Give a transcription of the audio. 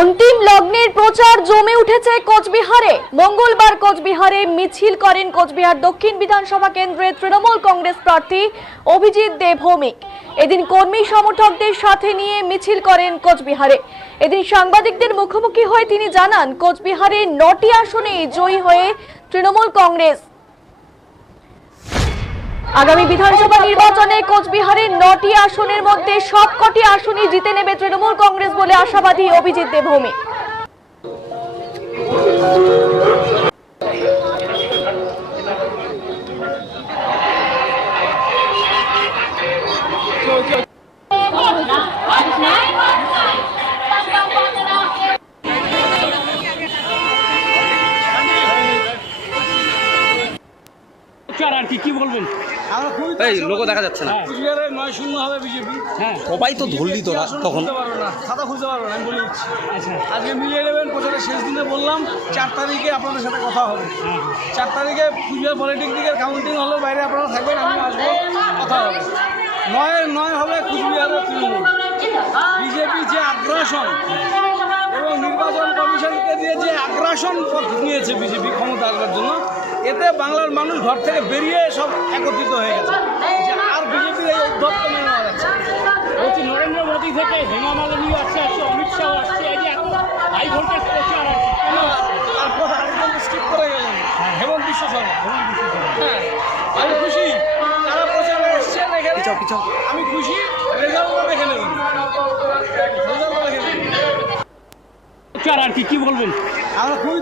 অন্তিম লগ্নের প্রচার জমে উঠেছে কোচবিহারে। মঙ্গলবার কোচবিহারে মিছিল করেন কোচবিহার দক্ষিণ বিধানসভা কেন্দ্রের তৃণমূল কংগ্রেস প্রার্থী অভিজিৎ দে ভৌমিক। এদিন কর্মী সমর্থকদের সাথে নিয়ে মিছিল করেন কোচবিহারে। এদিন সাংবাদিকদের মুখোমুখি হয়ে তিনি জানান, কোচবিহারে 9টি আসনে জয়ী হয়ে তৃণমূল কংগ্রেস আগামী বিধানসভা নির্বাচনে কোচবিহারের 9টি আসনের মধ্যে সবকটি আসনই জিতে নেবে তৃণমূল কংগ্রেস বলে আশাবাদী অভিজিৎ দে ভৌমিক। কি বলবেন? এই লোগো দেখা যাচ্ছে না। কুচবিহারে 9-0 হবে বিজেপি। হ্যাঁ, সবাই তো ধরলি তোরা তখন খাতা খুঁজতে পারবো না, আমি বলে দিচ্ছি। আজকে মিলিয়ে নেবেন, প্রচারের শেষ দিনে বললাম 4 তারিখে আপনাদের সাথে কথা হবে। 4 তারিখে কুচবিহার পলিটেকনিকের কাউন্টিং হলের বাইরে আপনারা থাকবেন, আমি আসবো, কথা হবে। 9 হবে কুচবিহারের তৃণমূল। বিজেপি যে আগ্রাসন এবং নির্বাচন কমিশনকে দিয়ে যে আগ্রাসন নিয়েছে বিজেপি ক্ষমতা আসবার জন্য, এতে বাংলার মানুষ ঘর থেকে বেরিয়ে সব একত্রিত হয়ে গেছে। আর বিজেপির এই উদ্ধত্ত মেনে নেওয়া যাচ্ছে। বলছি, নরেন্দ্র মোদী থেকে হেমা মালিনী আসছে, অমিত শাহ আসছে, এই যে এত হাই ভোল্টেজ প্রচার আছে, তারপর আরেকজন স্কিপ করে গেলেন, হেমন্ত বিশ্ব শর্মা। হ্যাঁ, আমি খুশি তারা প্রচারে এসছেন এখানে, আমি খুশি। রেজাল্টও দেখে নেবেন, রেজাল্টও দেখে নেবেন। আর কি বলবেন? আমরা খুবই